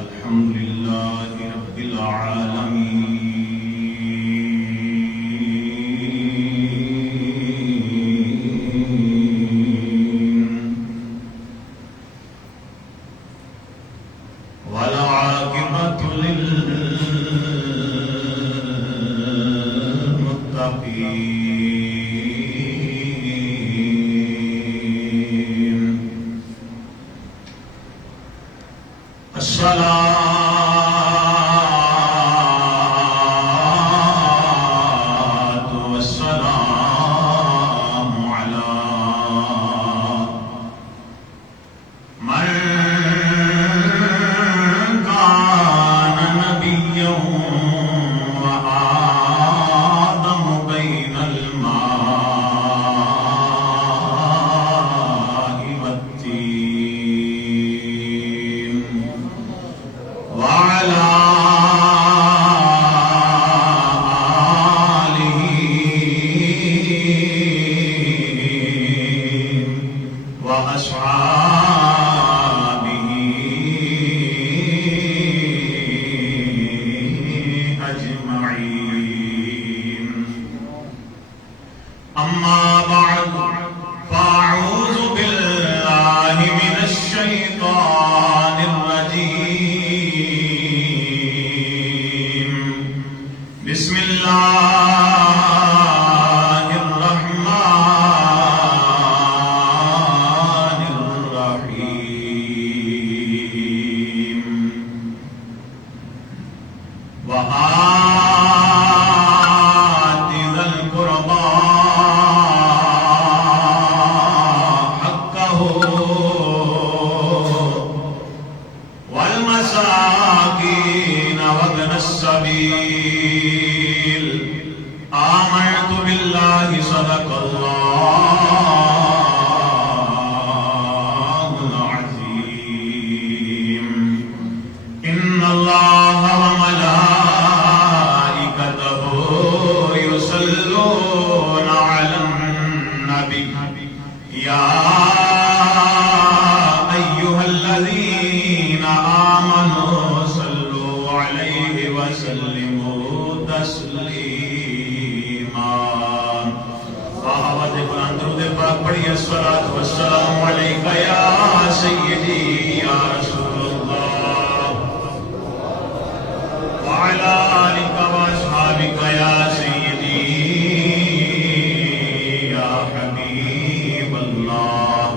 الحمد لله رب العالمين والعاقبة للمتقين الصلاة والسلام على من كان نبيا وآدم بين الماء والطين وعلى آله وأصحابه أجمعين أما بعد فأعوذ بالله من الشيطان الرجيم بسم الله الرحمن الرحيم وآت ذا القربى حقه والمساكين وابن السبيل آمنت بالله صدق الله العظيم إن الله وملائكته يصلون على النبي يا أيها الذين آمنوا صلوا عليه وسلموا تسليما صحابة قرآن درود پاک پڑھی الصلاة والسلام علیک یا سیدی یا رسول اللہ وعلى آلك وأصحابك يا سيدي يا حبيب الله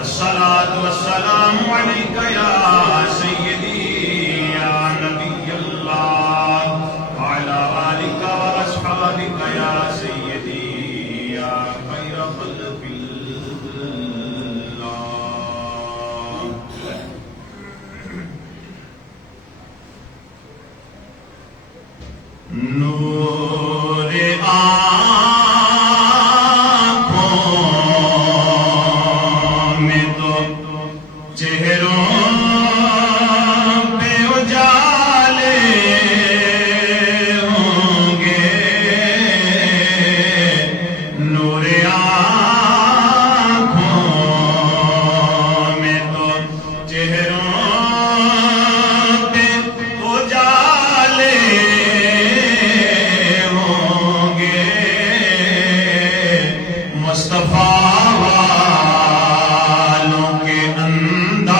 الصلاة والسلام عليك يا سيدي يا نبي الله وعلى آلك وأصحابك يا سيدي يا خير خلق الله نور آنکھوں میں تو چہروں پہ اجالے ہوں گے نور آنکھوں میں تو چہروں پہ اجالے مصطفیٰ والوں کے انداز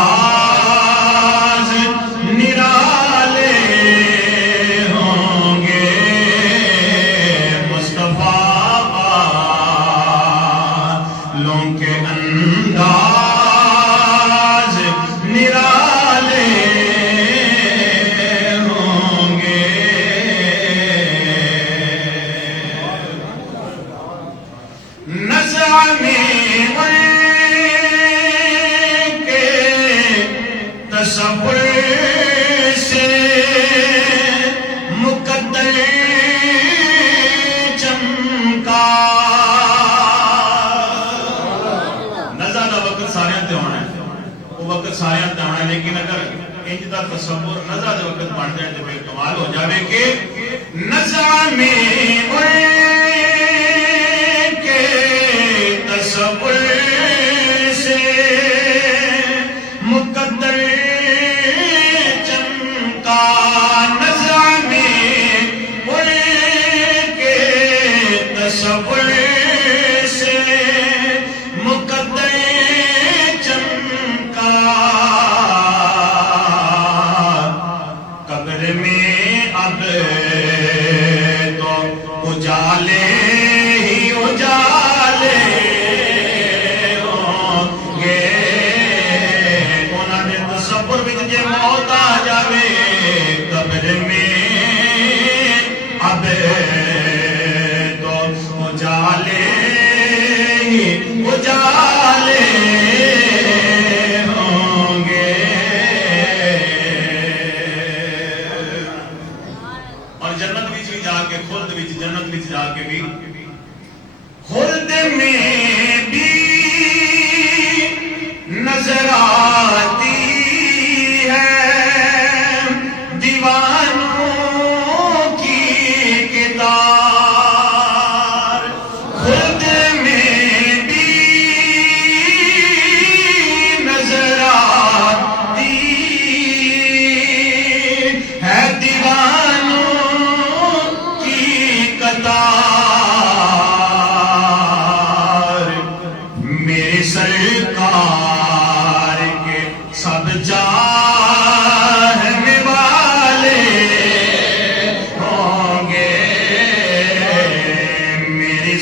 نرالے ہوں گے مصطفیٰ والوں کے انداز نرالے ہوں گے نزع میں کے تصور سے مقدر چمکا نزع دا وقت سارے تے ہونا ہے وہ وقت سارے تے ہونا ہے لیکن اگر انج دا تصور نزع دے وقت بن جائے تو پھر کمال ہو جاوے کہ نزع میں تصور سے مقدر چمکا موت آ جاوے قبر میں اب تو اجالے اجالے ہوں گے اور جنت وچ بھی جا کے خلد وچ جنت وچ جا کے بھی خلد میں بھی نظر آتی ہے دیوانوں کی کتار خلد میں بھی نظر آتی ہے دیوانوں کی قطار میرے سرکار کے سب چاہنے والے ہوں گے میرے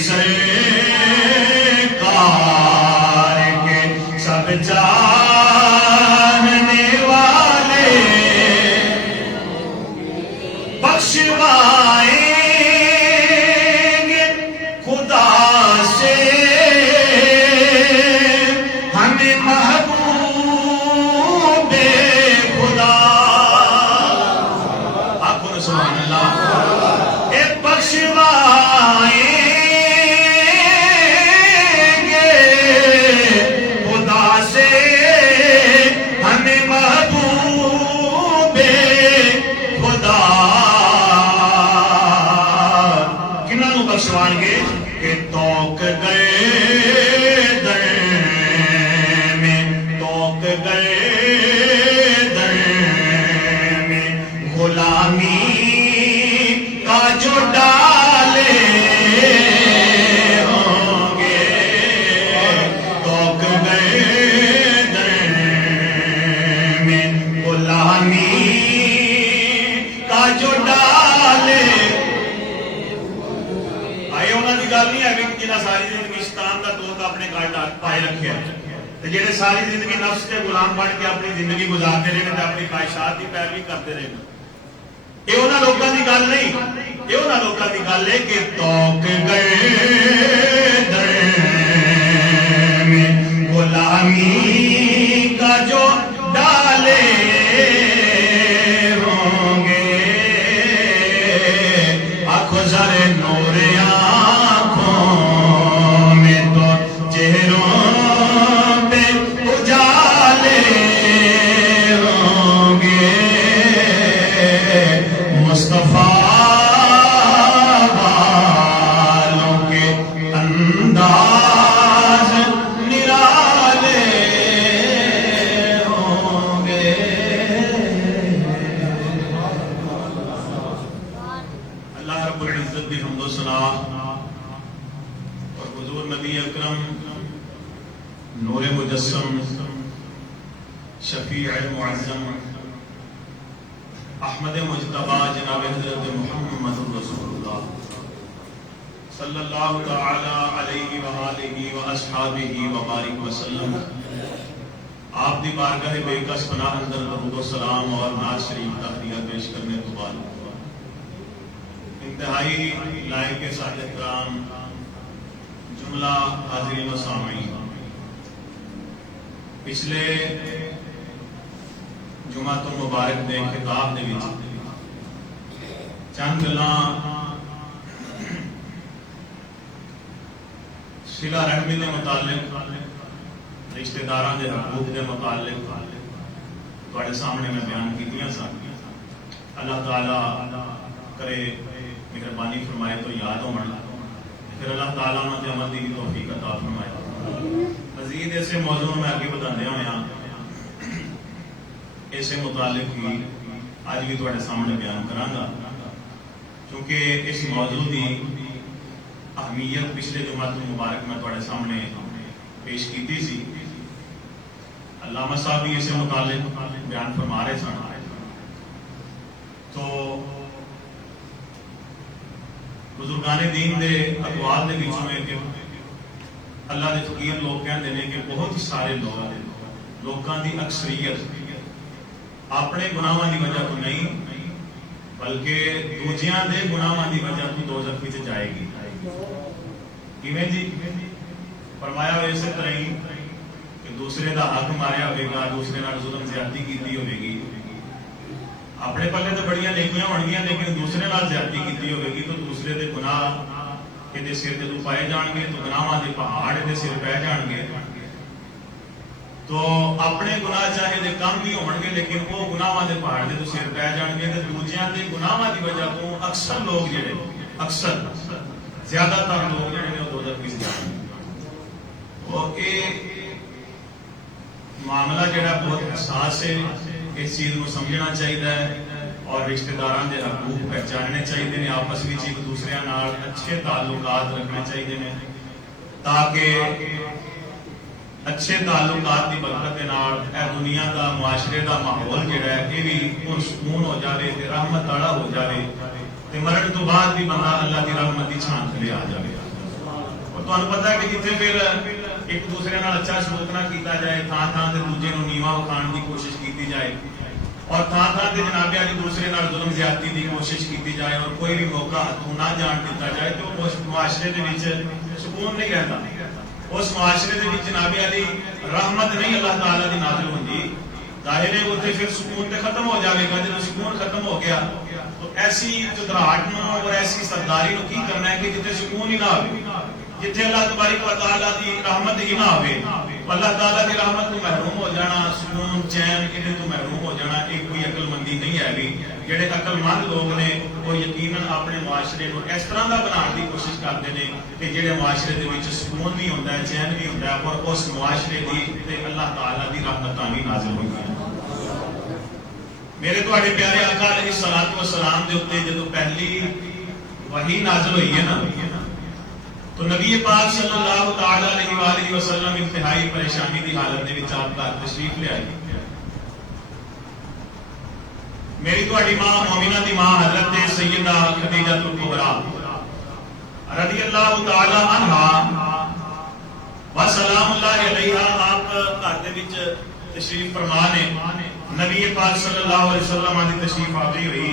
سرکار کے سب چاہنے والے بخشوائیں گے خدا سے ہمیں محبوب خدا آپ کو سبحان اللہ اے بخشوائیں گے خدا سے ہمیں محبوب خدا کنہوں بخشوائیں گے کہ توک گئے غلامی کا جو ڈالے ہوں گے توک گئے در میں غلامی کا جو ڈالے آئے انہوں نے گل نہیں ہے کہ جنہیں ساری زندگی شیطان کا توک اپنے گھر پائے رکھے جہے ساری زندگی نفس کے غلام بن کے اپنی زندگی گزارتے رہے اپنی خواہشات کی پیروی کرتے رہے یہ انہوں لوگوں کی گل نہیں یہ انہوں لوگوں کی گل ہے کہ توک گئے در میں غلامی کا جو ڈالے ہوں گے آنکھوں ذر نور آنکھوں میں تو چہروں پہ اجالے ہوں گے مصطفیٰ والوں کے انداز نرالے ہوں گے اللہ رب العزت بھی حمد و ثنا اور حضور نبی اکرم نور مجسم شفیع معظم احمد مجتبی جناب حضرت محمد رسول اللہ صلی اللہ تعالی علیہ وآلہ واصحابہ وبارک وسلم آپ دی بارگاہ بے کس پناہ اندر درود و سلام اور نعت شریف تحریہ پیش کرنے تو بعد انتہائی لائق سعادت کرام جملہ حاضرین و سامعین پچھلے جمعہ مبارک دے خطاب دے وچ چند گلاں صلہ رحمی دے متعلق رشتہ داراں دے حقوق دے متعلق تواڈے سامنے میں بیان کیتیاں سن اللہ تعالی کرے مہربانی فرمائے تو یاد ہون پھر اللہ تعالیٰ نے عمل دی توفیق عطا فرمائے مزید ایسے موضوع میں آگے بتاندے ہوئے اسے متعلق ہی آج بھی تواڈے سامنے بیان کراں کیونکہ اس موضوع کی اہمیت پچھلے جمعہ مبارک میں تواڈے سامنے پیش کیتی سی علامہ صاحب بھی اسے متعلق بیان فرما رہے سن تو بزرگان دین دے اقوال دے وچوں میں کہ اللہ دے فقیر لوگ کہندے نے کہ بہت سارے لوگاں دی اکثریت اپنے گناہاں دی وجہ تو نہیں بلکہ دوجیاں دے گناہاں دی وجہ تو دوزخ وچ جائے گی. کیویں جی؟ فرمایا اسی طرح ہی کہ دوسرے دا حق ماریا ہوئے گا, دوسرے نال ظلم زیادتی کیتی ہوئے گی, اپنے پلے تو بڑیاں نیکیاں ہون گیاں لیکن دوسرے نال زیادتی کیتی ہوئے گی تو دوسرے دے گناہ کہ سر جدو پائے جان گے تو گناہاں دے پہاڑ دے سر پہ جان گے. تو اپنے گناہ چاہے دے کم بھی ہون گے لیکن وہ گناہاں دے پہاڑ دے تو سر پہ جان گے. تے دوجیاں دے گناہاں دی وجہ تو اکثر لوگ جڑے اکثر زیادہ تر لوگ جڑے نے وہ دوزخ وچ جان گے. وہ معاملہ جڑا بہت حساس ہے, اس چیز کو سمجھنا چاہیے اور رشتہ داراں دے حقوق پہچاننے چاہیے نے, آپس میں ایک دوسرے نال اچھے تعلقات رکھنے چاہیے نے تاکہ اچھے تعلقات کی برکت کے نال اے دنیا دا معاشرے دا ماحول جڑا ہے یہ بھی پرسکون ہو جائے تے رحمت والا ہو جائے تے مرن تو بعد بھی بندہ اللہ کی رحمت کی چھان تھلے آ جائے. اور تمہیں پتہ ہے کہ جتنے پھر ایک دوسرے نال اچھا سلوک نہ کیتا جائے, تھان تھان سے دوجے نو نیواں وکھان کی کوشش کی جائے اور تھان تھان سے جناب علی دوسرے نال ظلم زیادتی کی کوشش کی جائے اور کوئی بھی موقع ہاتھوں نہ جان دیتا جائے تو اس معاشرے دے وچ سکون نہیں رہتا. اس معاشرے دے وچ جناب علی رحمت نہیں اللہ تعالی دی نازل ہوندی. ظاہر ہے اوتھے پھر سکون تے ختم ہو جاوے گا. جب سکون ختم ہو گیا تو ایسی چتراہٹ نو اور ایسی سرداری نو کی کرنا ہے کہ جتنے سکون ہی نہ ہوے, جتنے اللہ تبارک و تعالی دی رحمت ہی نہ ہوے, اللہ تعالی دی رحمت تو محروم ہو جانا, سکون چین انہیں تو محروم ہو جانا, ایک کوئی عقل مندی نہیں ہے گی. جڑے عقل مند لوگ نے وہ یقیناً اپنے معاشرے کو اس طرح کا بنانے کی کوشش کرتے ہیں کہ جڑے معاشرے دے وچ سکون بھی ہوتا ہے, چین بھی ہوتا ہے اور اس معاشرے دی تے اللہ تعالی دی رحمتاں بھی نازل ہوئی ہیں. میرے تواڈے پیارے آقا علیہ الصلوۃ والسلام دے اوتے جدوں پہلی وحی نازل ہوئی ہے نا تو نبی پاک صلی اللہ تعالی علیہ وآلہ وسلم انتہائی پریشانی کی حالت میں آپ کا تشریف لے آئی. میری تواڈی ماں مومنہ دی ماں حضرت سیدہ خدیجہ الکبریٰ رضی اللہ تعالی عنہا و سلام اللہ علیہا آپ گھر دے وچ تشریف فرما نے. نبی پاک صلی اللہ علیہ وسلم دی تشریف آوری ہوئی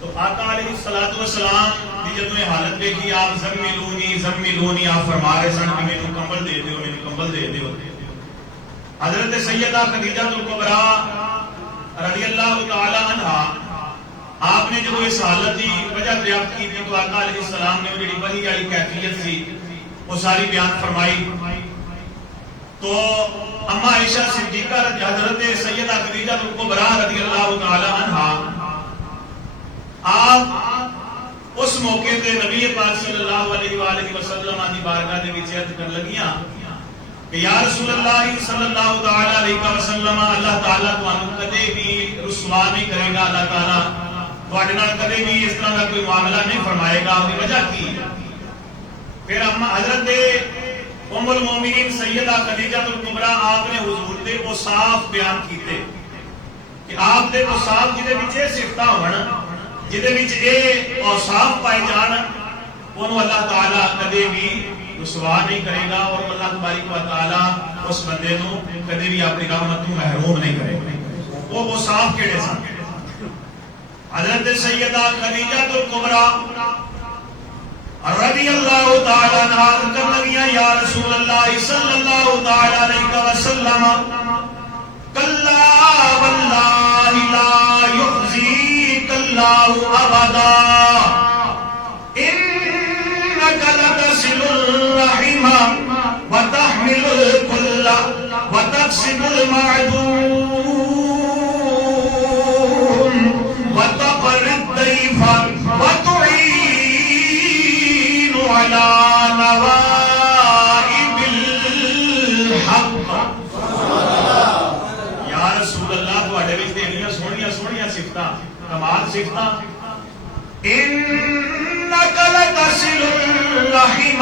تو آقا علیہ الصلوۃ والسلام دی جدوں یہ حالت دیکھی آپ زملونی آپ فرما رہے سن کہ مینوں کمبل دے دیو, مینوں کمبل دے دیو. حضرت سیدہ خدیجہ الکبریٰ رضی اللہ تعالی عنہا آپ نے جب اس حالت کی وجہ دریافت کی تو آقا علیہ السلام نے جڑی وحی والی کیفیت سی وہ ساری بیان فرمائی. تو اما عائشہ صدیقہ حضرت سیدہ خدیجہ الکبریٰ رضی اللہ تعالی عنہا آپ اس موقع تے نبی پاک صلی اللہ علیہ وآلہ وسلم دی بارگاہ دے وچ عرض کرن لگیاں کہ یا رسول اللہ صلی اللہ تعالی علیہ وسلم اللہ تعالی تانوں کدے بھی رسوا نہیں کرے گا, اللہ تعالی تواڈے نال کدے بھی اس طرح دا کوئی معاملہ نہیں فرمائے گا. اس کی وجہ کی ہے؟ پھر حضرت ام المومنین سیدہ خدیجہ الکبریٰ آپ نے حضور دے اوصاف بیان کیتے کہ آپ دے اوصاف جدے وچ صفتاں ہون, جدے وچ اے اوصاف پائے جان, انہوں اللہ تعالی کدے بھی رسوا نہیں کرے گا اور اللہ تبارک و تعالی اس بندے نو کدے بھی اپنی رحمت تو محروم نہیں کرے گا. وہ اوصاف کیڑے سن؟ حضرت سیدہ خدیجہ الکبریٰ رضی اللہ تعالی عنہا کہنے لگیاں یا رسول اللہ صلی اللہ تعالی علیہ وسلم کلا واللہ لا یخزیک اللہ ابدا انک لتصل الرحم وتحمل الکل وتقسم المعدوم وتقر الضيف وتعين على نوائب الحق. یا رسول اللہ تواڈے وچ تے سونیاں سونیاں صفتاں, کمال صفتاں. انک لتصل الرحم,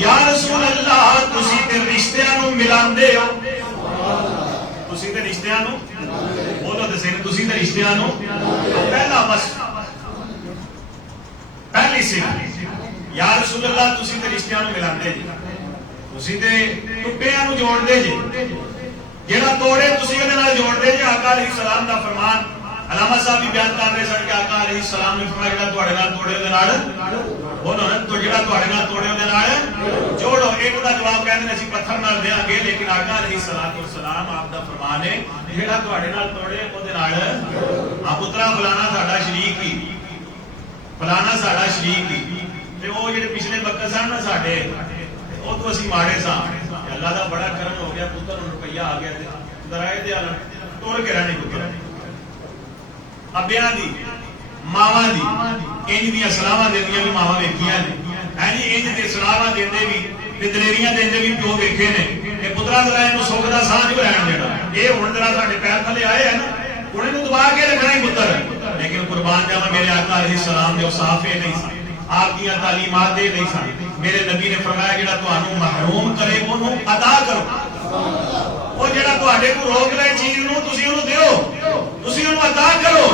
یا رسول اللہ تسی تے رشتیاں نو ملاندے ہو, تسی تے رشتیاں نو وہ تو دسے تسی تے رشتیاں نو پہلا بس پہلی صفت یا رسول اللہ تسی تے رشتیاں نو ملاندے جی, تسی تے ٹکڑیاں نو جوڑ دے جی. ਜਿਹੜਾ ਤੋੜੇ ਤੁਸੀਂ ਉਹਦੇ ਨਾਲ ਜੋੜਦੇ ਜੇ। ਆਕਾ ਅਲੈਹਿਸਸਲਾਮ ਦਾ ਫਰਮਾਨ علامہ صاحب بھی بیان کر رہے سن کہ آقا علیہ السلام نے فرمایا جڑا تواڈے نال توڑے دے نال انہوں نے تو جڑا تواڈے نال توڑے دے نال جوڑو۔ ایک دا جواب کہندے اسی پتھر نال دیاں گے، لیکن آقا علیہ السلام آپ دا فرمان ہے جڑا تواڈے نال توڑے او دے نال آ پترا فلانا ساڈا شریک ہی، فلانا ساڈا شریک ہی، تے او جڑے پچھلے بکر سن نا ساڈے او تو اسی ماڑے ساں، اللہ دا بڑا کرم ہو گیا، پتر نوں روپیہ آ گیا تے درائے دے آل توڑ کے رہنے پتر ابیاں دی ماواں دی انج دی سلاواں دیندیاں بھی ماواں ویکھیاں نے، ہے جی انج دے سلاواں دیندے بھی تے دلیریاں دیندے بھی پیو ویکھے نے کہ پترا ذرا اینوں سکھ دا ساہ جو رہن دینا، اے ہن ذرا ساڈے پیر تھلے آئے ہیں نا انہاں نوں دبا کے رکھنا ہی پتر۔ لیکن قربان جاواں میرے آقا علیہ السلام دے اوصاف اے نہیں سن، آپ کی تعلیمات دے نہیں سن۔ میرے نبی نے فرمایا جڑا تانوں محروم کرے اونوں ادا کرو، وہ جڑا تواڈے کو روک لے چیز نوں تسی اونوں دیو، تسی اونوں ادا کرو۔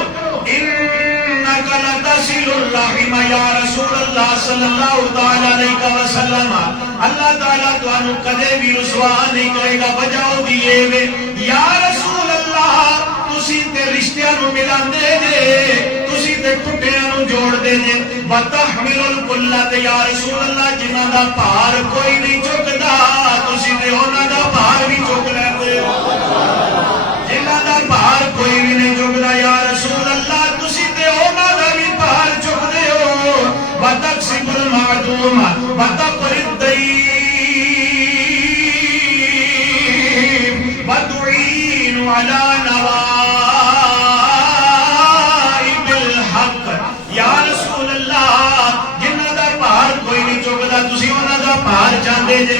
انک لتصل الرحم یا رسول اللہ صلی اللہ تعالی علیہ وسلم، اللہ تعالی تانوں کدے بھی رسوا نہیں کرے گا۔ وجہ دی اے وے یا رسول اللہ تسی تے رشتیاں نوں ملاندے جے، تسی تے ٹٹیاں نوں جوڑ دے جے۔ وتحمل الکلۃ یا رسول اللہ جنہاں دا بھار کوئی نہیں چکدا تسی تے انہاں دا بھار بھی چک لیندے ہو، جنہاں دا بھار کوئی بھی نہیں چکدا یا رسول اللہ تسی تے انہاں دا بھی بھار چکدے ہو۔ وتکسب المعدوم وتقری الضعیف وتعین علی نوائب الحق یا رسول اللہ جنہاں دا بھار کوئی نہیں چکدا تسی انہاں دا بھار چاندے جے،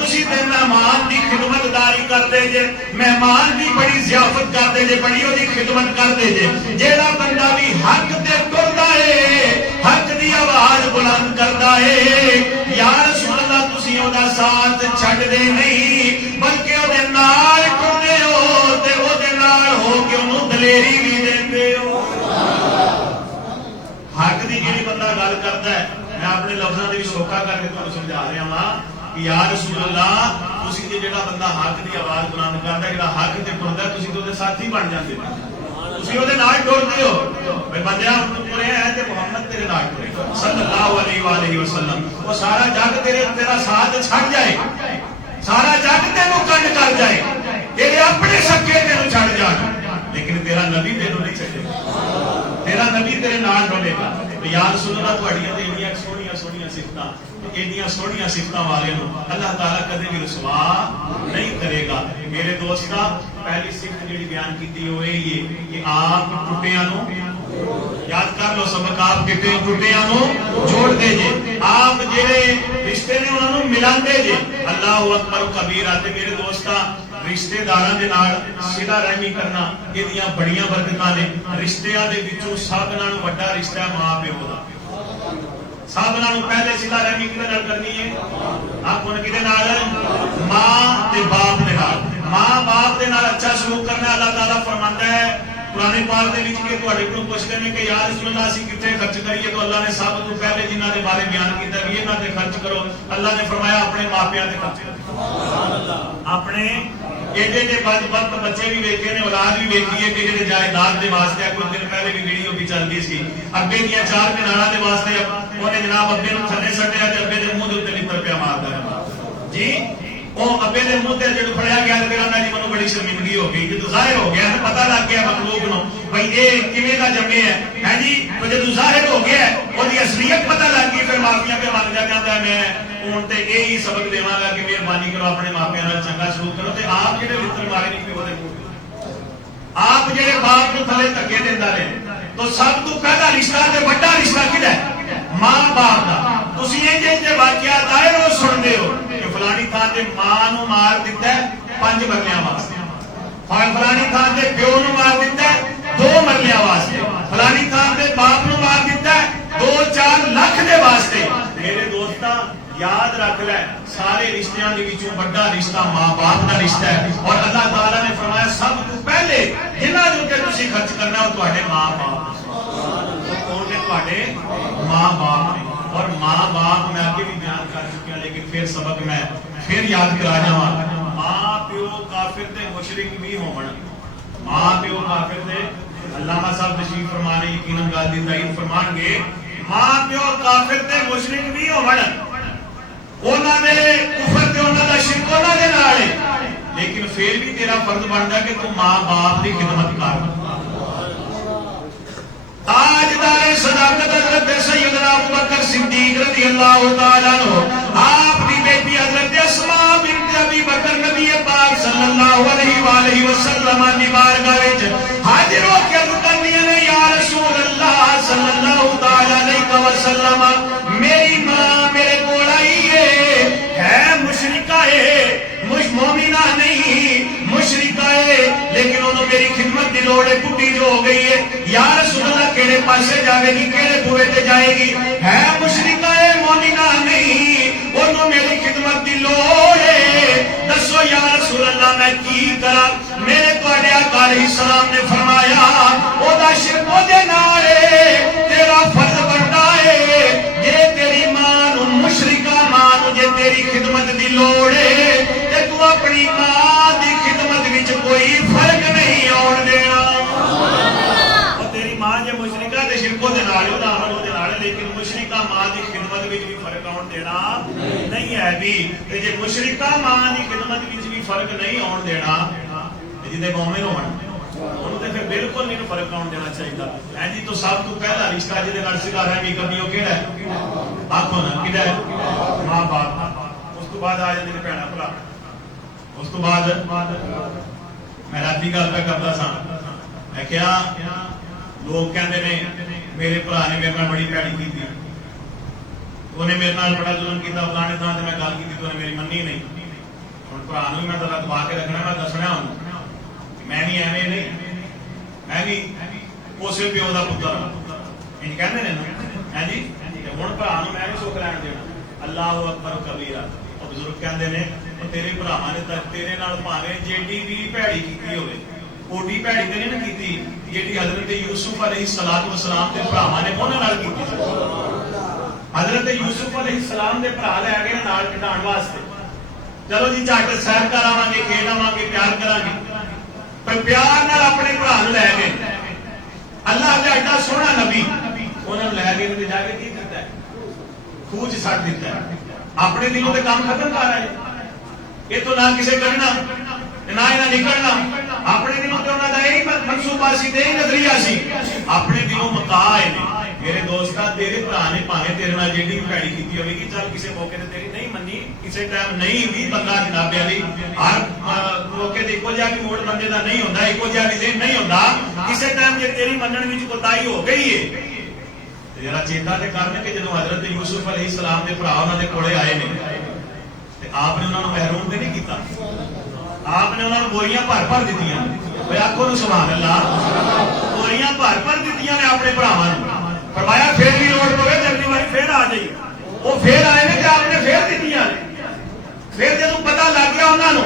تسی تے مہمان دی خدمت داری کردے جے، مہمان دی بڑی ضیافت کردے جے، بڑی او دی خدمت کردے جے۔ جیڑا بندہ بھی حق تے ٹردا ہے، حق دی آواز بلند کردا ہے، یا رسول اللہ تسی او دا ساتھ چھڈ دے نہیں بلکہ او دے نال ٹردے ہو تے او دے نال ہو کے اونوں دلیری بھی دیندے ہو۔ حق دی جیڑی بندہ گل کردا ہے، میں اپنے لفظاں دے وچ سوکھا کر کے تانوں سمجھا رہا ہاں کہ یا رسول اللہ تسی تے جڑا بندہ حق دی آواز بلند کردا ہے، جڑا حق تے ٹردا ہے، تسی تے او دے ساتھی بن جاندے ہو، تسی او دے نال ٹردے ہو۔ بھئی بندیاں تو ٹرے ہیں تے محمد تیرے نال ٹرے صلی اللہ علیہ وآلہ وسلم، وہ سارا جگ تیرا ساتھ چھڈ جائے، سارا جگ تینوں کنڈ کر جائے، تیرے اپنے سکے تینوں چھڈ جان، لیکن تیرا نبی تینوں نہیں چھڈے گا، تیرا نبی تیرے نال رہے گا۔ یا رسول اللہ تواڈیاں تے انیاں سونیاں سونیاں صفتاں، انیاں سونیاں صفتاں والے نوں اللہ تعالیٰ کدے بھی رسوا نہیں کرے گا۔ میرے دوستاں پہلی صفت جڑی بیان کیتی ہوئے یہ کہ آپ ٹوٹیاں نوں یاد کر لو، سبق آپ ٹوٹیاں نوں جوڑ دے جے، آپ جڑے رشتے نے انہاں نوں ملاندے جے۔ اللہ اکبر کبیرہ۔ تے میرے دوستاں رشتے داراں دے نال صلہ رحمی کرنا ایدیاں بڑیاں برکتاں نے۔ رشتیاں دے وچوں سب نالوں وڈا رشتہ ہے ماں پیو دا، سب نالوں پہلے صلہ رحمی کدے نال کرنی ہے؟ آپ ہن کدے نال؟ ماں تے باپ دے نال۔ ماں باپ دے نال اچھا سلوک کرنا اللہ تعالیٰ فرماندا ہے قرآن پاک دے وچ کہ تواڈے کولوں پوچھدے نے کہ یا رسول اللہ اسی کتنے خرچ کریے، تو اللہ نے سب تو پہلے جنہاں دے بارے بیان کیتا کہ انہاں تے خرچ کرو، اللہ نے فرمایا اپنے ماپیاں تے خرچ کرو۔ سبحان اللہ۔ اپنے ایڈے ایڈے وقت بچے بھی ویکھے نے، اولاد بھی ویکھی ہے کہ جڑے جائیداد دے واسطے کچھ دن پہلے بھی ویڈیو بھی چلدی سی، ابے دیاں چار کناراں دے واسطے اونے جناب ابے نوں تھلے سٹیا تے ابے دے منہ دے اوتے لتر پیا ماردا ہے جی، او ابے دے منہ تے جڑ پھڑیا گیا تے کہندا جی مینوں بڑی شرمندگی ہو گئی، جدوں ظاہر ہو گیا تے پتہ لگ گیا مخلوق نوں بھئی اے کیویں دا جمے ہے جی، جدوں ظاہر ہو گیا اودی اصلیت پتہ لگ گئی، پھر معافیاں پہ منگ جاندا ہے میں ہن تے یہی سبق دیواں گا کہ مہربانی کرو اپنے ماپیاں نال چنگا سلوک کرو۔ تے آپ جڑے لتر مارے نہیں پیو دے منہ، آپ جڑے باپ نوں تھلے دھکے دیندا رہے، تو سب تو پہلا رشتہ تے بڑا رشتہ کہڑا ہے؟ ماں باپ دا۔ تسی انج واقعات آئے روز سنتے ہو کہ فلانی تھان تے ماں نوں مار دتا ہے 5 مرلیاں واسطے، فلانی تھان تے پیو نوں مار دتا ہے 2 مرلیاں واسطے، فلانی تھان تے باپ نوں مار دتا ہے 2-4 لاکھ دے واسطے۔ میرے دوستاں یاد رکھ لے سارے رشتیاں دے وچوں بڑا رشتہ ماں باپ دا رشتہ ہے، اور اللہ تعالیٰ نے فرمایا سب تو پہلے جنہاں دے تے تسی خرچ کرنا وہ تواڈے ماں باپ نے، تواڈے ماں باپ نے۔ اور ماں باپ میں آگے بھی بیان کر چکا، لیکن پھر سبق میں پھر یاد کرا جاواں، ماں پیو پیو کافر تے مشرک بھی ہون، ماں پیو کافر تے علامہ صاحب تشریف فرمانے یقیناً گل دی تائید فرمان گے، ماں پیو کافر تے مشرک بھی ہون، انہاں دے کفر تے انہاں دا شرک انہاں دے نال ہے، لیکن پھر بھی تیرا فرض بندا کہ تو ماں باپ دی خدمت کر۔ تاجدار صداقت حضرت سیدنا ابوبکر صدیق رضی اللہ تعالیٰ عنہ، آپ کی بیٹی حضرت اسماء بنت ابی بکر نبی پاک صلی اللہ علیہ وآلہ وسلم کی بارگاہ وچ حاضر ہو کے کہندیاں نے یا رسول اللہ صلی اللہ تعالیٰ علیہ وسلم، میری ماں میرے کول آئی ہے مشرکہ ہے، مومنہ نہیں مشرکہ ہے، لیکن انہوں میری خدمت دی لوڑ ہے، پٹی جو ہو گئی ہے، یا رسول اللہ کیڑے پاسے جاوے گی، کیڑے بوئے تے جائے گی، ہے مشرکہ ہے مومنہ نہیں، انہوں میری خدمت دی لوڑ ہے، دسو یا رسول اللہ میں کی کرا؟ میرے تواڈے آقا علیہ السلام نے فرمایا او دا شرک او دے نال ہے، تیرا فرض بندا ہے جے تیری ماں نو مشرکہ ماں نو جے تیری خدمت دی لوڑ ہے تے تو اپنی ماں دی خدمت وچ کوئی فرق نہیں آن دینا۔ تیری ماں جے مشرکہ تے شرک دے نال او دا عمل دے نال، لیکن مشرکہ ماں دی خدمت وچ بھی فرق آن دینا نہیں ہے بھی، تے جے مشرکہ ماں دی خدمت وچ بھی فرق نہیں آن دینا تے جے مومن ہون انہوں تے پھر بالکل نہیں فرق آن دینا چاہیے۔ ہے جی تو سب تو پہلا رشتہ جے دے نال سگا رہی کبھی او کیڑا ہے؟ آکھو نا کیڑا ہے؟ ماں باپ۔ اس تو بعد آ جاندے نے بھیڑاں بھرا، اس تو بعد میں راتی گل پہ کرتا سا، میں کیا لوگ کہندے نے میرے بھرا نے میرے نال بڑی پیڑی کی تھی، انہیں میرے نال بڑا ظلم کیتا، فلانے تھاں تے میں گل کی تو انہیں میری منی نہیں، ہن بھرا نوں میں ذرا دبا کے رکھنا، میں دسنا ہوں میں بھی ایویں نہیں، میں بھی اسے پیو دا پتر انج کہندے نے نا، ہے جی ہن بھرا نوں میں نہیں سکھ لین دینا۔ اللہ اکبر کبیرہ، بزرگ کہندے نے تیرے بھراواں نے تیرے نال بھاویں جیڈی بھی بھیڑی کیتی ہوے، کوڈی بھیڑی تے نہیں کیتی جیڑی حضرت یوسف علیہ الصلوۃ والسلام دے بھراواں نے انہاں نال کیتی۔ حضرت یوسف علیہ السلام دے بھرا لے گئے نال کھڈان واسطے، چلو جی جٹ سیر کراواں گے، کھیڈ آواں گے، پیار کران گے، پر پیار نال اپنے بھرا نوں لے گئے، اللہ دے ایڈا سوہنا نبی انہاں لے گئے تے جا کے کی کرتا ہے؟ خوہ چ سٹ دیتا ہے، اپنے دلوں تے کام ختم کر رہے، یہ تو نہ کسے کرنا نہ انہیں نکلنا، اپنے دلوں تے انہاں دا یہی منصوبہ سی، یہی نظریہ سی، اپنے دلوں مکا آئے نے۔ میرے دوستا تیرے بھرا نے بھاویں تیرے نال جیڑی بھیڑی کیتی ہوے گی، چل کسے موقع تے تیری نہیں منی، کسے ٹائم نہیں بھی بندہ جناب علی ہر موقع تے اکو جہا بھی موڑ بندے دا نہیں ہوندا، اکو جہا بھی ذہن نہیں ہوندا، کسے ٹائم جے تیری منن وچ کوتاہی ہو گئی ہے تے ذرا چیتا تے کرن کہ جدوں حضرت یوسف علیہ السلام دے بھرا انہاں دے کولے آئے نے تے آپ نے انہاں نوں محروم تے نہیں کیتا، آپ نے انہوں نے بوریاں بھر بھر دیتیاں، آخو نا سبحان اللہ، بوریاں بھر بھر دیتیاں نے اپنے بھراواں نوں، فرمایا پھر بھی لوڑ پوے تے اگلی باری پھر آ جائیے، وہ پھر آئے نے تے آپ نے پھر دیتیاں نے، پھر جدوں پتہ لگ گیا انہاں نوں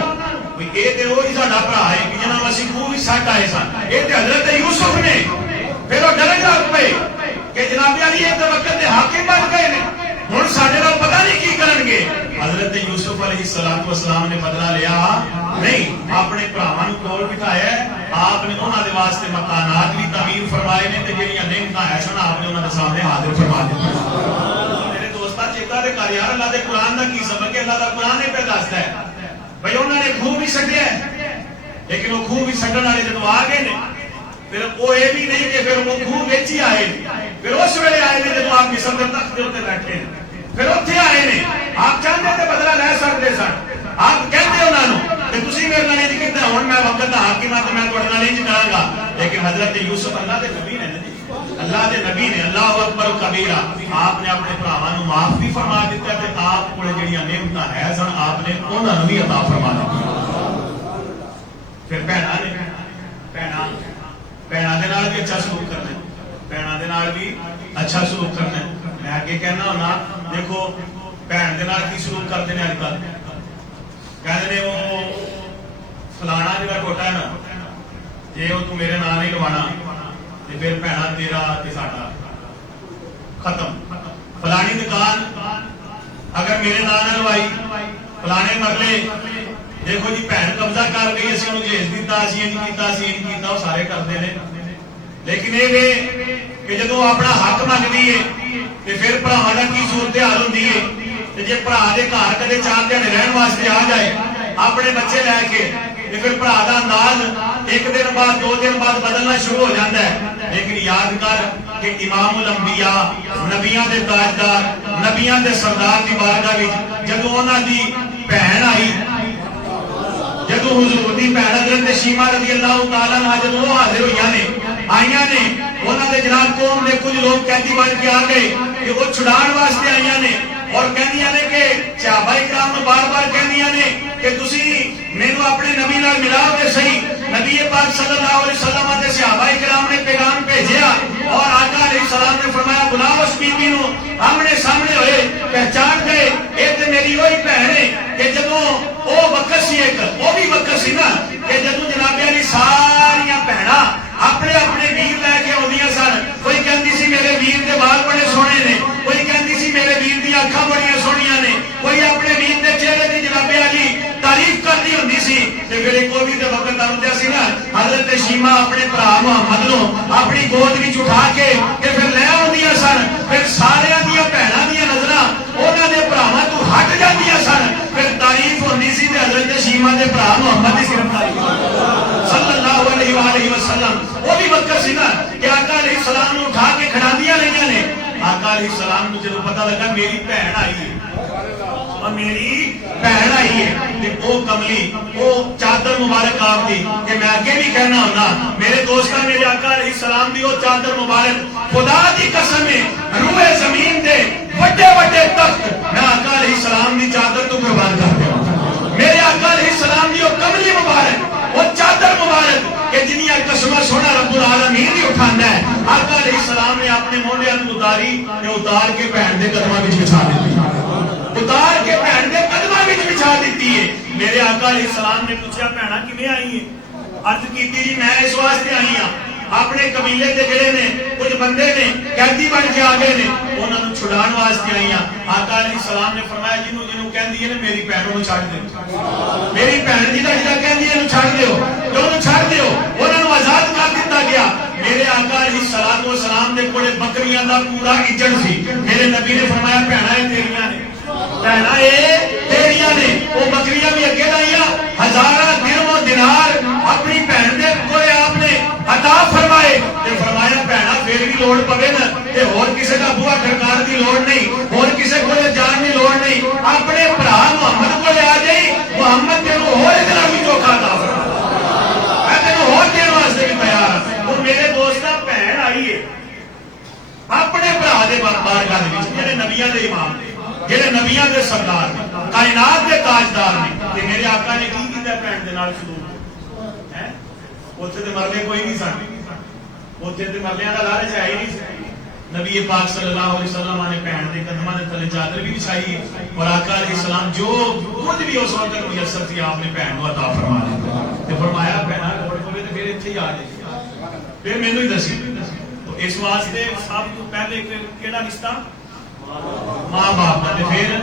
کہ یہ تے وہی ساڈا بھرا ہے کہ جنہاں نوں اسی خوہ وچ سٹ آئے سن، یہ تے حضرت یوسف نے، پھر وہ ڈرن لگ پئے کہ جناب علی یہ تے وقت دے حاکم بن گئے نے، ہن ساڈے نال پتہ نہیں کی کرن گے۔ حضرت یوسف علیہ السلام نے بدلہ لیا نہیں، اپنے بھراواں نوں کول بٹھایا، آپ نے انہاں دے واسطے مکانات بھی تعمیر فرمائے نے تے جڑیاں نعمتاں ہے سن آپ نے انہاں دے سامنے حاضر فرما دتیاں۔ میرے دوستا چیتا تے کر یار، اللہ دے قرآن دا کی سبق ہے؟ اللہ دا قرآن یہ پہ دسدا ہے بھائی انہاں نے خوہ بھی سٹیا ہے، لیکن وہ خوہ بھی سٹن والے جدوں آ گئے نے پھر وہ یہ بھی نہیں کہ پھر وہ خوہ وچ ہی آئے، پھر اس ویلے آئے نے جدوں آپ مصر دے تخت دے اوتے بیٹھے، پھر اتنے آئے نے، آپ چاہتے تھے بدلہ لے سکتے سن، آپ کہتے انہوں نے کہ تسی میرے نال انج کیتا، ہن میں وقت دا حاکم ہاں تے میں تہاڈے نال انج کراں گا، لیکن حضرت یوسف اللہ دے نبی نے، اللہ دے نبی نے، اللہ اکبر کبیرہ، آپ نے اپنے بھراواں نوں معاف بھی فرما دتا تے آپ کول جڑیاں نعمتاں ہے سن آپ نے انہاں نوں بھی عطا فرما دتی۔ پھر بہناں نے بہناں دے نال بھی اچھا سلوک کرنا ہے، بہناں دے نال بھی اچھا سلوک کرنا ہے۔ میں اگے کہنا ہونا دیکھو بہن دے نال کی سلوک کرتے ہیں اج کل، کہتے ہیں وہ فلانا جڑا ٹوٹا ہے نا جی وہ تو میرے نام نہیں لوانا تے پھر بہنا تیرا تے ساڈا ختم، فلانی دکان اگر میرے نام نہ لوائی، فلانے مرلے دیکھو جی بھن قبضہ کر گئی اسی انہوں جہیز دیتا اسی انج کیتا اسی انج کیتا وہ سارے کرتے ہیں لیکن یہ کہ جدو اپنا حق منگتی ہے تو پھر بھراواں دا کی صورت حال ہوندی ہے جی بھرا دے گھر کدے 4 دن رہن واسطے آ جائے اپنے بچے لے کے پھر بھرا دا انداز ایک دن بعد 2 دن بعد بدلنا شروع ہو جاتا ہے لیکن یاد کر کہ امام الانبیاء نبیاں دے تاجدار نبیاں دے سردار دی بارگاہ وچ جدوں انہاں دی بہن آئی جدو حضور دی بہن حضرت شیما رضی اللہ تعالیٰ عنہ جدو حاضر ہوئیاں نے آئیاں نے انہاں دے جناب قوم نے کچھ لوگ قیدی بن کے آ گئے کہ وہ چھڑان واسطے آئیاں نے اور کہندیاں نے کہ صحابہ کرام نوں بار بار کہندیاں نے کہ تسی مینوں اپنے نبی نال ملاؤ تے صحیح نبی پاک صلی اللہ علیہ وسلم تے صحابہ کرام نے پیغام بھیجیا اور آقا علیہ السلام نے فرمایا بلاؤ اس بی بی نوں آمنے سامنے ہوئے پہچان گئے اے تے میری وہی بہن ہے کہ جدوں او وقت سی ایک وہ بھی وقت سی نا کہ جدوں جناب علی ساریاں بہناں اپنے اپنے ویر لے کے آدیاں سن کوئی کہندی سی میرے ویر دے بال بڑے سونے نے کوئی کہندی سی میرے ویر دی اکھاں بڑیاں سونیاں نے کوئی اپنے ویر دے چہرے دی جناب علی تعریف کرنی ہوندی سی تے پھر ایک وہ بھی تے وقت آندا سی نا حضرت شیما اپنے بھرا محمد نوں اپنی گود وچ اٹھا کے تے پھر لے آندیاں سن پھر سارے دیاں بہناں دیاں نظراں انہاں دے بھراواں تو ہٹ جاندیاں سن پھر تعریف ہوندی سی تے حضرت شیما دے بھرا محمد دی صرف تعریف صلی اللہ علیہ وآلہ وسلم وہ بھی وقت سی نا کہ آقا علیہ السلام نوں اٹھا کے کھڑاندیاں رہیاں نے آقا علیہ السلام نوں جدوں پتہ لگا میری بہن آئی ہے اور میری بہن آئی ہے تے او کملی او چادر مبارک آپ دی کہ میں آگے بھی کہنا ہونا میرے دوستاں میرے آقا علیہ السلام دی او چادر مبارک خدا دی قسم ہے روئے زمین دے بڑے بڑے تخت میں آقا علیہ السلام دی چادر تو قربان کرتے ہوں میرے آقا علیہ السلام دی او کملی مبارک وہ چادر مبارک کہ جنیاں قسمہ سونا رب العالمین بھی اٹھانا ہے آقا علیہ السلام نے اپنے مولیاں نوں اتاری تے اتار کے بہن دے قدماں وچ بچھا دتی اتار کے بہن دے قدماں وچ بچھا دیتی ہے میرے آقا علیہ السلام نے پوچھا بہنا کیویں آئی ہے عرض کیتی جی میں اس واسطے آئی ہاں اپنے قبیلے دے جڑے نے کچھ بندے نے قیدی بن کے آ گئے نے انہاں نوں چھڑان واسطے آئی ہاں آقا علیہ السلام نے فرمایا جنوں جنوں کہندی ہے نا میری بہن نوں چھڈ دیو میری بہن جڑا جڑا کہندی ہے نوں چھڈ دیو دونوں چھڈ دیو انہاں نوں آزاد کر دتا گیا میرے آقا علیہ الصلوۃ والسلام دے کولے بکریاں دا پورا اجڑ سی میرے نبی نے فرمایا بہناں اے تیریاں نے بہناں اے تیریاں نے وہ بکریاں بھی اگے لائیاں ہزاراں درہم و دینار اپنی بہن دے کولے آپ نے عطا فرمائے تے فرمایا بہناں پھر بھی لوڑ پوے نا تے ہور کسے دا بوا ٹھکار دی لوڑ نہیں ہور کسے کولے جان دی لوڑ نہیں اپنے بھرا محمد کولے آ جائی محمد تینوں ہور اتنا بھی دھوکا عطا فرمائے میں تینوں ہور دین واسطے بھی تیار ہوں اور میرے دوستاں بہن آئی ہے اپنے بھرا دے بارگاہ دے وچ جڑے نبیاں دے امام نے جڑے نبیاں دے سردار نے کائنات دے تاجدار نے تے میرے آقا نے کی کیتا بہن دے نال سلوک ہے اوتھے تے مرلے کوئی نہیں سن اوتھے تے مرلیاں دا لالچ ہے ہی نہیں نبی پاک صلی اللہ علیہ وسلم نے بہن دے قدماں دے تلے چادر بھی بچھائی اور آقا علیہ السلام جو کچھ بھی اس وقت میسر تھی آپ نے بہن کو عطا فرما دیا تے فرمایا بہنا لوڑ پوے تے پھر ایتھے ہی آ جائے پھر مینوں ہی دسی تو اس واسطے سب تو پہلے کیڑا رشتہ ماں باپ دا تے پھر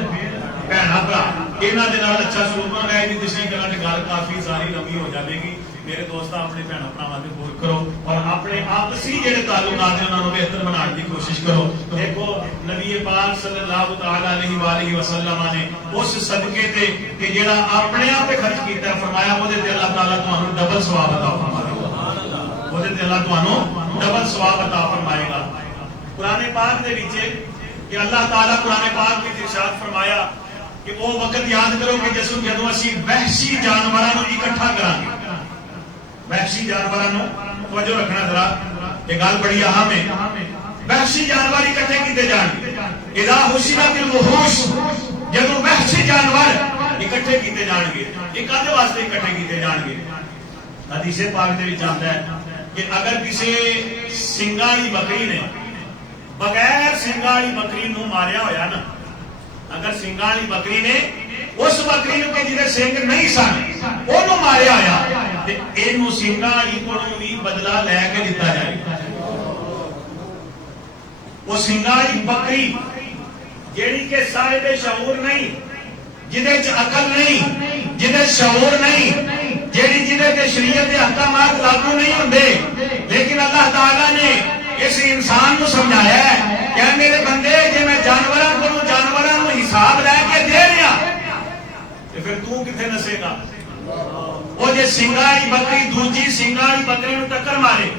بہنا بھرا انہاں دے نال اچھا سلوک کرنا ہے جی تشریح کرنا تے گل کافی ساری لمبی ہو جاوے گی میرے دوست اپنے بہنوں بھراواں دے غور کرو اور اپنے آپسی جڑے تعلقات ہیں انہاں نوں بہتر بنانے دی کوشش کرو دیکھو نبی پاک صلی اللہ تعالی علیہ والہ وسلم نے اس صدقے تے کہ جڑا اپنے آپ تے خرچ کیتا فرمایا او دے تے اللہ تعالی تانوں ڈبل ثواب عطا فرمائے گا او دے تے اللہ تانوں ڈبل ثواب عطا فرمائے گا قرآن پاک دے وچ کہ اللہ تعالی قرآن پاک وچ ارشاد فرمایا کہ وہ وقت یاد کرو کہ جدوں اسی وحشی جانوراں نوں اکٹھا کران گے وحشی جانوراں توجہ رکھنا ذرا یہ گل بڑی اہم ہے وحشی جانور اکٹھے کیتے جان گے اذا حشرت الوحوش جدوں وحشی جانور اکٹھے کیتے جان گے یہ کدے واسطے اکٹھے کیتے جان گے حدیث پاک دے وچ آندا ہے کہ اگر کسی سنگاں والی بکری نے بغیر سنگاں والی بکری نوں ماریا ہویا نا اگر سنگاں والی بکری نے اس بکری نوں کہ جدے سنگ نہیں سن اونوں ماریا ہویا تے اینوں سنگاں والی کولوں وی بدلہ لے کے دتا جائے وہ سنگاں والی بکری جیڑی کہ صاحب شعور نہیں جدے چ عقل نہیں جنہیں شعور نہیں، جنہیں کے شریعت کے احکامات لاگو نہیں ہوندے، لیکن اللہ تعالیٰ نے اس انسان کو سمجھایا ہے کہ میرے بندے جی میں جانوراں کو حساب لے کے دے رہا تو پھر تو کتنے نسے گا؟ وہ جی سنگا والی بکری دوجی سنگا والی بکری نو ٹکر مارے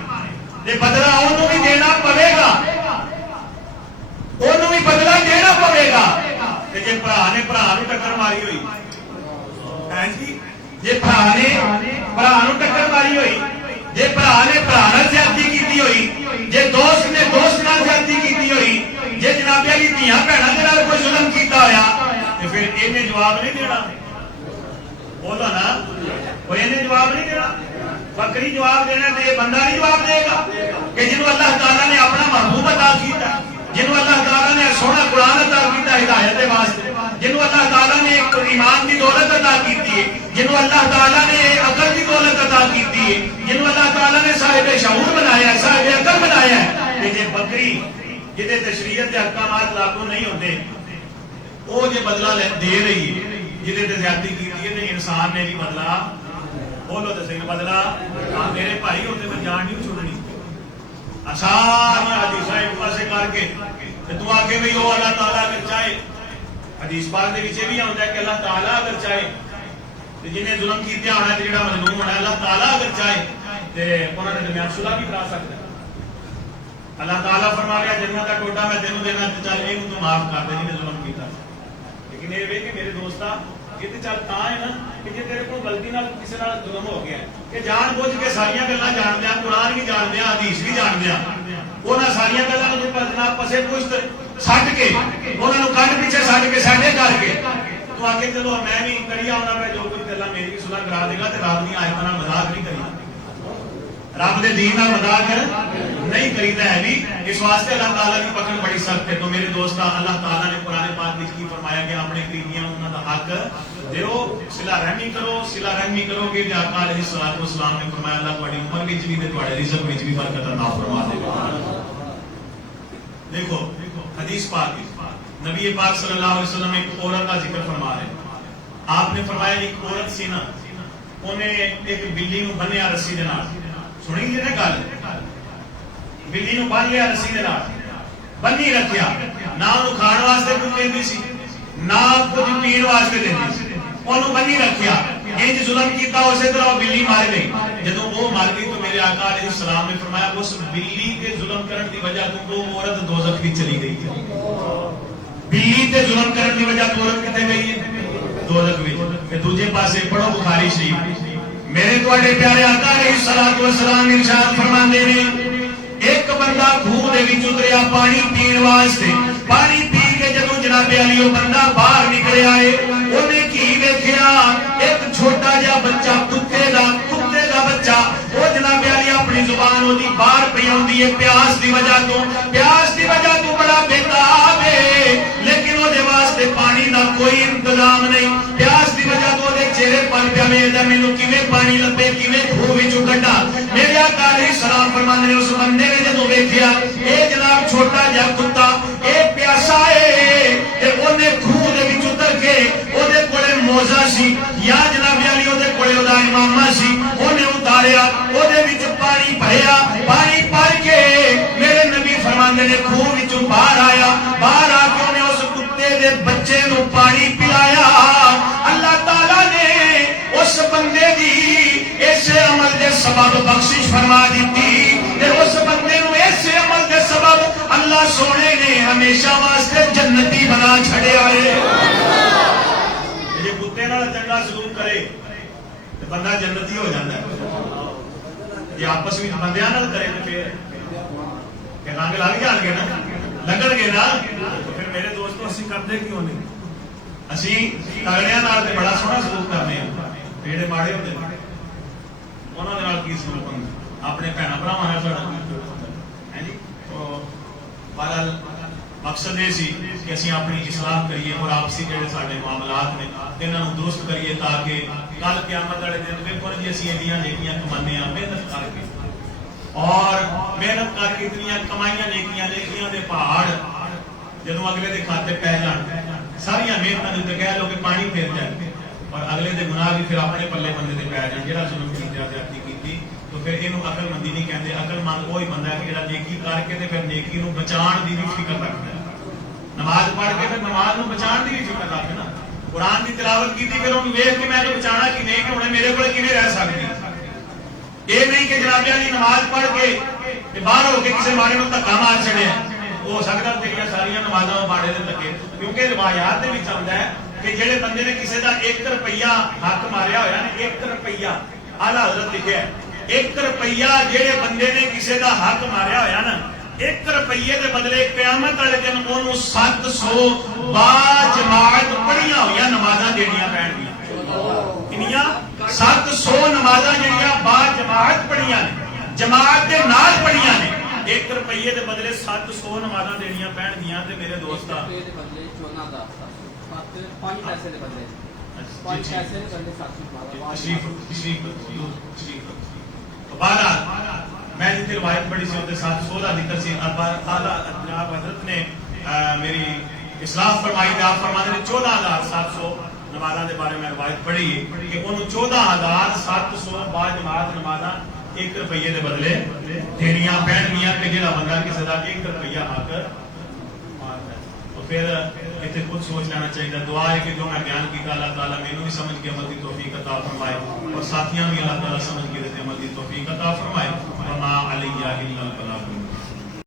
تے بدلہ انہوں بھی دینا پڑے گا، انہوں بھی بدلہ دینا پڑے گا۔ تے جے بھرا نے بھرا نو ٹکر ماری ہوئی، جی جے بھرا نے بھرا نو ٹکر ماری ہوئی، جے بھرا نے بھرا نال زیادتی کیتی ہوئی، جے دوست نے دوست نال زیادتی کیتی ہوئی، جے جناب علی دھیاں بہناں دے نال کوئی ظلم کیتا ہویا تے پھر انہیں جواب نہیں دینا، بولو نا، وہ انہیں جواب نہیں دینا۔ بکری جواب دینا تے یہ بندہ نہیں جواب دے گا کہ جنہوں اللہ تعالیٰ نے اپنا محبوب عطا کیتا، جنہوں اللہ تعالیٰ نے سونا قرآن عطا کیتا ہدایت واسطے، جنہوں اللہ تعالیٰ نے ایک ایمان کی دولت عطا کیتی ہے، جنہوں اللہ تعالیٰ نے عقل کی دولت عطا کیتی ہے، جنہوں اللہ تعالیٰ نے صاحب شعور بنایا ہے، صاحب عقل بنایا ہے، کہ یہ بکری جہے تشریعت کے احکامات لاگو نہیں ہوتے وہ جو بدلہ دے رہی ہے، جہے تے زیادتی کی ہے، انسان نے بھی بدلہ، بولو تو صحیح، بدلہ میرے بھائی ہوتے میں جان نہیں چھوڑنی۔ ساری حدیثاں ایک پاسے کر کے تو آ کے بھائی وہ اللہ تعالیٰ اگر چاہے، حدیث پاک دے وچ بھی آتا ہے کہ اللہ تعالیٰ اگر چاہے جنہیں ظلم کیتے ہونا ہے، جہاں مظلوم ہونا ہے، اللہ تعالیٰ اگر چاہے تو انہوں نے درمیان صلح بھی کرا سکتا ہے۔ اللہ تعالیٰ فرما رہا جنت کا ٹوٹا میں تینوں دینا، چل یہ تو معاف کر دے جنہیں ظلم کیتا، لیکن یہ کہ میرے دوستا یہ تو چل تا ہے نا کہ جی تیرے کو غلطی نال کسی نال ظلم ہو گیا کہ جان بوجھ کے ساریا گلاں جان دیا، قرآن بھی جان دیا، حدیث بھی جان دیا، انہاں ساریا گلاں نوں جناب پسے پشت سٹ کے انہاں نوں کنڈ پیچھے سٹ کے ساڈے کر کے تو آ کے چلو میں بھی کری آؤں پہ جو کچھ اللہ میری بھی صلح کرا دے گا تو رب دی آیتاں نال مذاق نہیں کری، رب دے دین نال مذاق نہیں کریدا ہے بھی، اس واسطے اللہ تعالیٰ کی پکڑ بڑی سخت ہے۔ تو میرے دوستا اللہ تعالیٰ نے قرآن پاک وچ کی فرمایا کہ اپنے قریبیاں انہاں دا حق دیو، صلہ رحمی کرو، صلہ رحمی کرو گے تے آقا علیہ الصلوۃ والسلام نے فرمایا اللہ تہاڈی عمر وچ بھی تے تہاڈے رزق وچ بھی برکت عطا فرما دے گا۔ دیکھو حدیث پاک نبی پاک صلی اللہ علیہ وسلم ایک عورت کا ذکر فرما رہے ہیں، آپ نے فرمایا ایک عورت سی نا، انہیں ایک بلی نو بنیا رسی دے نال، سنی جی نا گل، بلی نو بن لیا رسی دے نال، بنی رکھیا، نہ انہوں کھان واسطے کچھ دیندی سی نہ کچھ پین واسطے دیندی سی، انہوں بنی رکھیا، انج ظلم کیتا اسی طرح وہ بلی مار گئی، جدوں وہ مار گئی تو میرے آقا علیہ السلام نے فرمایا اس بلی کے ظلم کرن دی وجہ تو وہ عورت دوزخ وچ چلی گئی ہے۔ بلی تے ظلم کرن دی وجہ تو عورت کتے گئی ہے؟ دوزخ وچ۔ تے دوجے پاسے پڑھو بخاری شریف، میرے تواڈے پیارے آقا علیہ الصلوۃ والسلام ارشاد فرماندے نے ایک بندہ کھوہ دے وچ اتریا پانی پین واسطے، پانی پی کے جدوں جناب علی وہ بندہ باہر نکلیا ہے، انہیں کی ویکھیا ایک چھوٹا جا بچہ کتے دا بچہ، وہ جناب علی اپنی زبان وہ باہر پی آندی ہے پیاس دی وجہ تو بڑا بےتاب ہے، لیکن وہ واسطے پانی دا کوئی انتظام نہیں، پیاس دی وجہ تو وہ چہرے پر پیا ویکھدا مینوں کیویں پانی لبے کیویں کھوہ وچوں کڈا۔ میرے آقا علیہ السلام فرماندے نے اس بندے نے جدوں ویکھیا اے جناب چھوٹا جا کتا اے پیاسا ہے تے اونے کھوہ دے وچ اتر کے او دے کولے موزہ سی یا جناب علی او دے کولے او دا امامہ سی، اونے اتاریا او دے وچ پانی بھریا، پانی بھر کے میرے نبی فرماندے نے کھوہ وچوں باہر آیا، باہر آ کے اونے اس کتے دے بچے نو پانی پلایا۔ اللہ تعالیٰ نے اس بندے دی ایسے عمل دے سبب بخشش فرما دیتی تے اس بندے نو ایسے عمل دے سبب اللہ سونے نے ہمیشہ واسطے جنتی بنا چھڑیا ہے۔ جے کتے نال چنگا سلوک کرے تے بندہ جنتی ہو جاندا ہے، جے آپس وچ بندیاں نال کرے تے پھر کہ رنگ لگ جان گے نا، لگن گے نا، تو پھر میرے دوستو اسی کرتے کیوں نہیں؟ اسی تگڑیاں نال تے بڑا سوہنا سلوک کرنے ہیں، پیڑے ماڑے ہوندے نے انہاں دے نال کی سلوک ہوندا، اپنے بھੈਣਾں بھراواں نال ساڈا ہے جی۔ تو بہرحال مقصد یہ سی کہ اسی اپنی اصلاح کریے اور آپسی جڑے ساڈے معاملات نے انہاں نوں درست کریے تاکہ کل قیامت والے دن ویکھو جی اسی ایڈیاں نیکیاں کمانے ہاں محنت کر کے، اور محنت کر کے اتنی کمائیاں نیکیاں دے پہاڑ جدوں اگلے دے کھاتے پہ جان، ساری محنتاں دے کہہ لو کہ پانی پھر جائے، اور اگلے دے گناہ بھی پھر اپنے پلے بندے دے پی جان جہاں ظلم کیتا زیادتی کی تو پھر یہ عقل مندی نہیں کہتے. عقل مند وہی بندہ ہے کہ جہاں نیکی کر کے تے پھر نیکی نو بچان دی بھی فکر رکھتا ہے. نماز پڑھ کے پھر نماز نو بچان دی بھی فکر رکھے نا. قرآن کی تلاوت کی پھر انہوں ویخ کے میں بچانا کہ نہیں کہ انہیں میرے کو رہ سکتی. یہ نہیں کہ جناب علی نماز پڑھ کے باہر ہو کے کسی ماڑے کو دھکا مار چڑیا ہو سکتا تیریا ساریا نمازاں ماڑے دے دھکے کیونکہ روایات دے وچ آندا ہے کہ جہے بندے نے کسی کا 1 روپیہ حق ماریا ہوا نا 1 روپیہ آلہ حضرت لکھا ہے 1 روپیہ جہے بندے نے کسی کا حق ماریا ہوا نا 1 روپیے کے بدلے قیامت والے دن انہوں 700 با جماعت پڑھیاں ہوئی نمازاں دینیاں پین گیا. کنیاں 700 نمازاں جہاں با جماعت پڑھیاں نے جماعت کے نال پڑھیاں نے 1 روپیے کے بدلے 700 نمازاں دینیاں پین گیا. تے میرے دوست میں جتنے روایت پڑھی سی ہوتے 700 کا ذکر سی جناب حضرت نے میری اصلاح فرمائی تھی. آپ فرماتے ہیں 14,700 نمازاں دے بارے میں روایت پڑھی کہ انہوں 14,700 با جماعت نمازاں 1 روپیے دے بدلے دینیاں پہن گیا کہ جہاں بندہ کسی کا 1 روپیہ حق مارتا ہے. تو پھر اتنے خود سوچ لینا چاہیے. دعا ہے کہ جو میں بیان کیا اللہ تعالیٰ میرے بھی سمجھ کے عمل کی توفیق عطا فرمائے اور ساتھیاں بھی اللہ تعالیٰ سمجھ کے